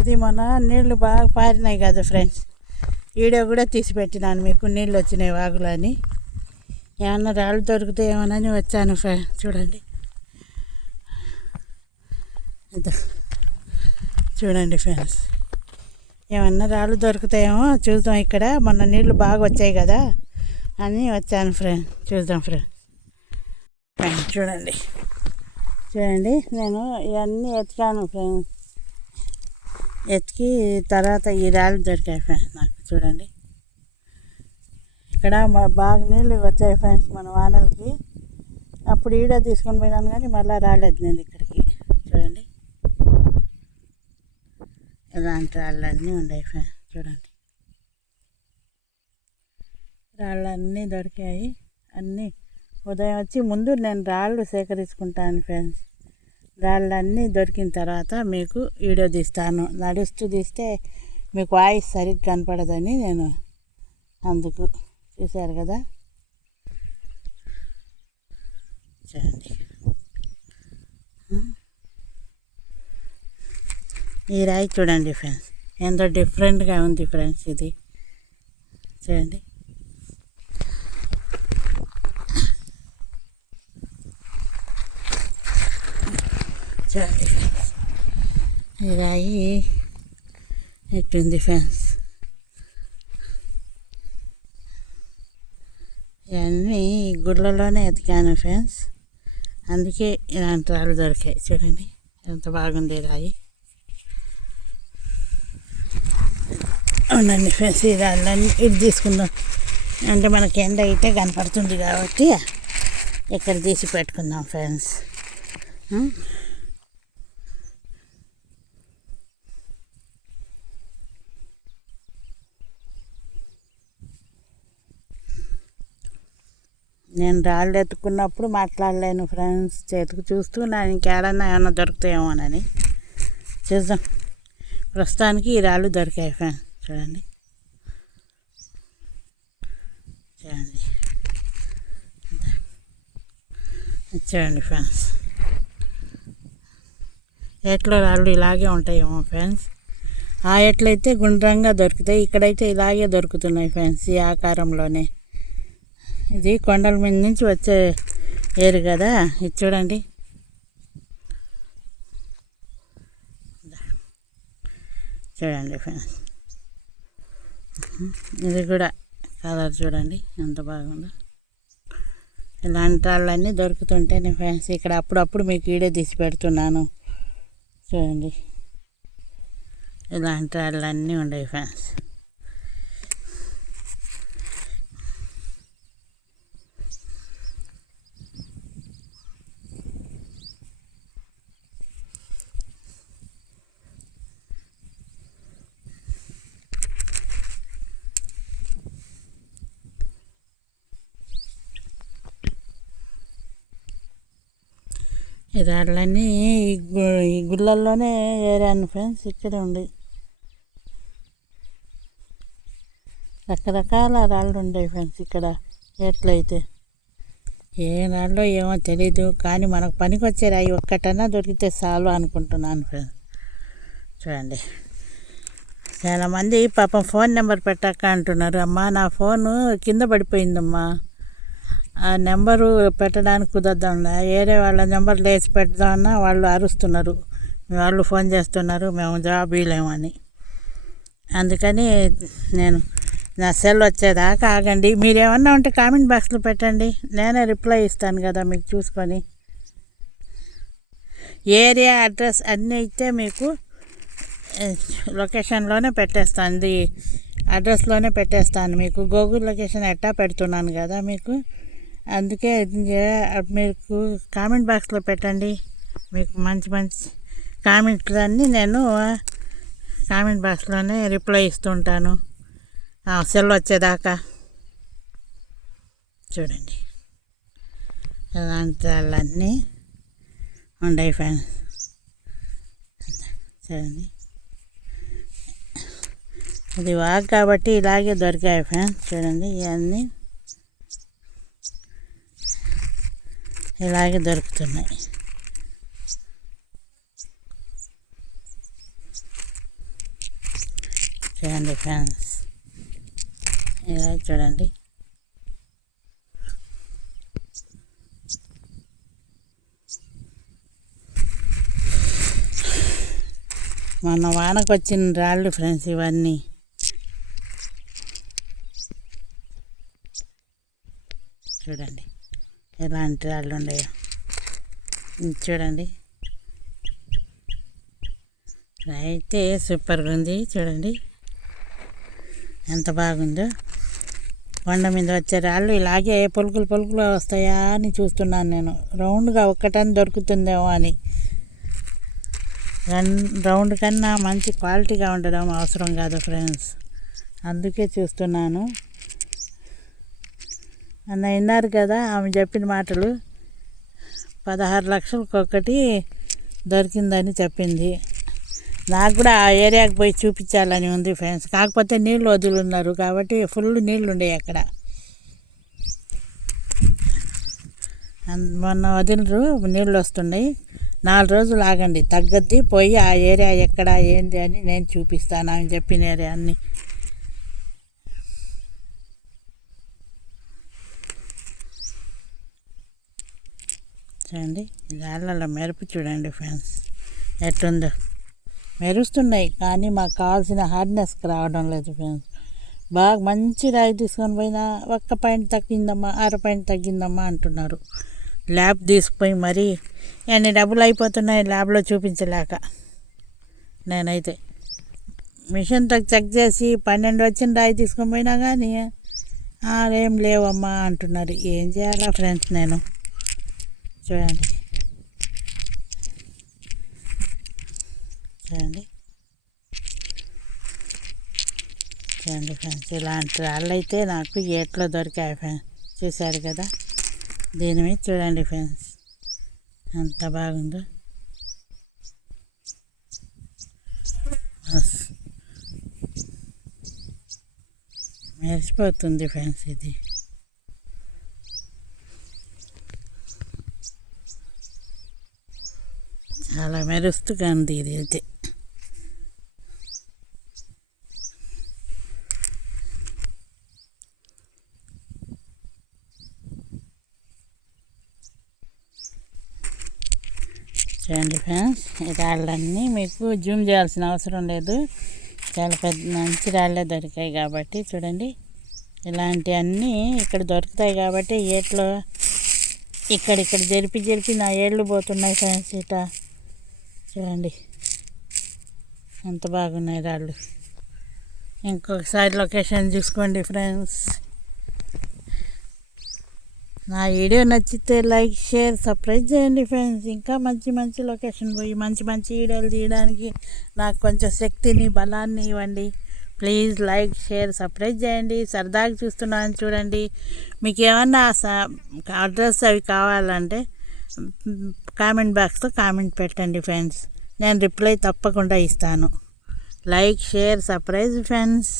ఇది మన నీళ్లు బాగా పారినాయి కదా ఫ్రెండ్స్, వీడియో కూడా తీసి పెట్టినాను మీకు, నీళ్ళు వచ్చినాయి వాగులని. ఏమన్నా రాళ్ళు దొరుకుతాయేమోనని వచ్చాను ఫ్రెండ్స్. చూడండి, చూడండి ఫ్రెండ్స్, ఏమన్నా రాళ్ళు దొరుకుతాయేమో చూద్దాం. ఇక్కడ మొన్న నీళ్ళు బాగా వచ్చాయి కదా అని వచ్చాను ఫ్రెండ్. చూద్దాం ఫ్రెండ్. చూడండి చూడండి, నేను ఇవన్నీ ఎతికాను ఫ్రెండ్. ఎతికి తర్వాత ఈ రాళ్ళు దొరికాయి ఫ్రెండ్స్ నాకు. చూడండి, ఇక్కడ బాగా నీళ్ళు వచ్చాయి ఫ్రెండ్స్ మన వానలకి. అప్పుడు ఈడ తీసుకొని పోయినాను కానీ మళ్ళీ రాలేదు నేను ఇక్కడికి. చూడండి, ఇలాంటి రాళ్ళన్నీ ఉన్నాయి ఫ్రెండ్స్. చూడండి, రాళ్ళన్నీ దొరికాయి. అన్నీ ఉదయం వచ్చి ముందు నేను రాళ్ళు సేకరించుకుంటాను ఫ్రెండ్స్. రాళ్ళన్నీ దొరికిన తర్వాత మీకు వీడియో తీస్తాను. నడుస్తూ తీస్తే మీకు వాయిస్ సరిగ్గా కనపడదని నేను అందుకు. చూశారు కదా, చూడండి, ఈ రాయి చూడండి ఫ్రెండ్స్, ఎంతో డిఫరెంట్గా ఉంది ఫ్రెండ్స్. ఇది చూడండి, చూడండి ఫ్రెండ్స్, ఈ రాయి ఎట్టుంది ఫ్రెండ్స్. ఇవన్నీ గుళ్ళలోనే ఎతికాను ఫ్రెండ్స్, అందుకే ఇలాంటి రాళ్ళు దొరికాయి. చూడండి ఎంత బాగుంది రాయి. అవునండి ఫ్రెండ్స్, ఈ రాళ్ళన్నీ ఇది తీసుకుందాం అంటే మనకి ఎండ అయితే కనపడుతుంది కాబట్టి ఇక్కడ తీసి పెట్టుకుందాం ఫ్రెండ్స్. నేను రాళ్ళు ఎత్తుకున్నప్పుడు మాట్లాడలేను ఫ్రెండ్స్, చేతికి చూస్తూ నేను ఇంకేడన్నా ఏమన్నా దొరుకుతాయేమోనని. చూద్దాం. ప్రస్తుతానికి ఈ రాళ్ళు దొరికాయి ఫ్రెండ్స్. చూడండి చూడండి చూడండి ఫ్రెండ్స్, ఎట్లో రాళ్ళు ఇలాగే ఉంటాయేమో ఫ్రెండ్స్. ఆ ఎట్లయితే గుండ్రంగా దొరుకుతాయి, ఇక్కడైతే ఇలాగే దొరుకుతున్నాయి ఫ్రెండ్స్, ఈ ఆకారంలోనే. ఇది కొండల మీద నుంచి వచ్చే ఏరు కదా. ఇది చూడండి, చూడండి ఫ్రెండ్స్, ఇది కూడా కలర్ చూడండి ఎంత బాగుందో. ఇలాంటి రాళ్ళన్నీ దొరుకుతుంటేనే ఫ్రెండ్స్ ఇక్కడ అప్పుడప్పుడు మీకు వీడియో తీసి పెడుతున్నాను. చూడండి, ఇలాంటి రాళ్ళన్నీ ఉన్నాయి ఫ్రెండ్స్. ఈ రాళ్ళన్నీ ఈ గుళ్ళల్లోనే ఏరాను ఫ్రెండ్స్. ఇక్కడే ఉండి రకరకాల రాళ్ళు ఉండేవి ఫ్రెండ్స్ ఇక్కడ. ఎట్లయితే ఏ రాళ్ళో ఏమో తెలీదు, కానీ మనకు పనికి వచ్చే రాయి ఒక్కటన్నా దొరికితే చాలు అనుకుంటున్నాను ఫ్రెండ్స్. చూడండి, చాలామంది పాపం ఫోన్ నెంబర్ పెట్టాక అంటున్నారు, అమ్మా నా ఫోను కింద పడిపోయిందమ్మా, ఆ నెంబరు పెట్టడానికి కుదరదా, వేరే వాళ్ళ నెంబర్ లేచి పెడదామన్నా వాళ్ళు అరుస్తున్నారు, వాళ్ళు ఫోన్ చేస్తున్నారు, మేము జవాబు ఇవ్వలేమని. అందుకని నేను నా సెల్ వచ్చేదాకా ఆగండి. మీరేమన్నా ఉంటే కామెంట్ బాక్స్లో పెట్టండి, నేనే రిప్లై ఇస్తాను కదా మీకు చూసుకొని. ఏరియా అడ్రస్ అన్నీ అయితే మీకు లొకేషన్లోనే పెట్టేస్తాను, ఇది అడ్రస్లోనే పెట్టేస్తాను మీకు. గూగుల్ లొకేషన్ ఎట్టా పెడుతున్నాను కదా మీకు, అందుకే మీకు కామెంట్ బాక్స్లో పెట్టండి. మీకు మంచి మంచి కామెంట్లన్నీ నేను కామెంట్ బాక్స్లోనే రిప్లై ఇస్తుంటాను సెల్ వచ్చేదాకా. చూడండి, అలాంటి వాళ్ళన్నీ ఉన్నాయి ఫ్రెండ్స్. చూడండి, ఇది వాగ్ కాబట్టి ఇలాగే దొరికాయి ఫ్రెండ్స్. చూడండి, ఇవన్నీ ఇలాగే దొరుకుతున్నాయి. చూడండి ఫ్రెండ్స్, ఇలా చూడండి. మొన్న వానకు వచ్చిన రాళ్ళు ఫ్రెండ్స్ ఇవన్నీ. చూడండి ఎలాంటి రాళ్ళు ఉన్నాయో. చూడండి అయితే సూపర్గా ఉంది. చూడండి ఎంత బాగుందో. కొండ మీద వచ్చే రాళ్ళు ఇలాగే పొలుకులు పొలుకులు వస్తాయా అని చూస్తున్నాను నేను. రౌండ్గా ఒక్కటని దొరుకుతుందేమో అని. రౌండ్ కన్నా మంచి క్వాలిటీగా ఉండడం అవసరం కాదు ఫ్రెండ్స్, అందుకే చూస్తున్నాను. అన్న విన్నారు కదా ఆమె చెప్పిన మాటలు. 16 లక్షలకు ఒకటి దొరికిందని చెప్పింది. నాకు కూడా ఆ ఏరియాకి పోయి చూపించాలని ఉంది ఫ్రెండ్స్. కాకపోతే నీళ్ళు వదులున్నారు కాబట్టి ఫుల్ నీళ్ళు ఉండేవి అక్కడ. మొన్న వదిలిరు, నీళ్ళు వస్తున్నాయి. 4 రోజులు ఆగండి, తగ్గద్ది. పోయి ఆ ఏరియా ఎక్కడ ఏంటి అని నేను చూపిస్తాను, ఆమె చెప్పిన ఏరియా అన్నీ. చూడండి రాళ్ళలో మెరుపు చూడండి ఫ్రెండ్స్ ఎట్లుందో. మెరుస్తున్నాయి కానీ మాకు కావాల్సిన హార్డ్నెస్కి రావడం లేదు ఫ్రెండ్స్. బాగా మంచి రాయి తీసుకొని పోయినా 1 పాయింట్ తగ్గిందమ్మా, 6 పాయింట్ తగ్గిందమ్మా అంటున్నారు. ల్యాబ్ తీసుకుపోయి మరీ అన్ని డబ్బులు అయిపోతున్నాయి ల్యాబ్లో చూపించలేక. నేనైతే మిషన్తో చెక్ చేసి 12 వచ్చిన రాయి తీసుకొని పోయినా కానీ ఏం లేవమ్మా అంటున్నారు. ఏం చేయాలా ఫ్రెండ్స్ నేను. చూడండి చూడండి చూడండి ఫ్రెండ్స్, ఇలాంటి రాళ్ళు అయితే నాకు ఏట్లో దొరికాయి ఫ్రెండ్స్. చూశారు కదా, దీని మీద చూడండి ఫ్రెండ్స్ ఎంత బాగుందో. మెరిసిపోతుంది ఫ్రెండ్స్. ఇది చాలా మెరుస్తుగా ఉంది ఇది అయితే. చూడండి ఫ్రెండ్స్, ఈ రాళ్ళన్నీ మీకు జూమ్ చేయాల్సిన అవసరం లేదు. చాలా పెద్ద మంచి రాళ్ళే దొరికాయి కాబట్టి చూడండి. ఇలాంటివన్నీ ఇక్కడ దొరుకుతాయి కాబట్టి ఏట్లో ఇక్కడిక్కడ జరిపి నా ఏళ్ళు పోతున్నాయి ఫ్రెండ్స్. ఇట చూడండి ఎంత బాగున్నాయి రాళ్ళు. ఇంకొకసారి లొకేషన్ చూసుకోండి ఫ్రెండ్స్. నా వీడియో నచ్చితే లైక్, షేర్, సబ్స్క్రైబ్ చేయండి ఫ్రెండ్స్. ఇంకా మంచి మంచి లొకేషన్ పోయి మంచి మంచి వీడియోలు తీయడానికి నాకు కొంచెం శక్తిని, బలాన్ని ఇవ్వండి. ప్లీజ్ లైక్, షేర్, సబ్స్క్రైబ్ చేయండి. సరదాగా చూస్తున్నాను చూడండి. మీకు ఏమన్నా అడ్రస్ అవి కావాలంటే కామెంట్ బాక్స్లో కామెంట్ పెట్టండి ఫ్రెండ్స్. నేను రిప్లై తప్పకుండా ఇస్తాను. Like, share, subscribe friends.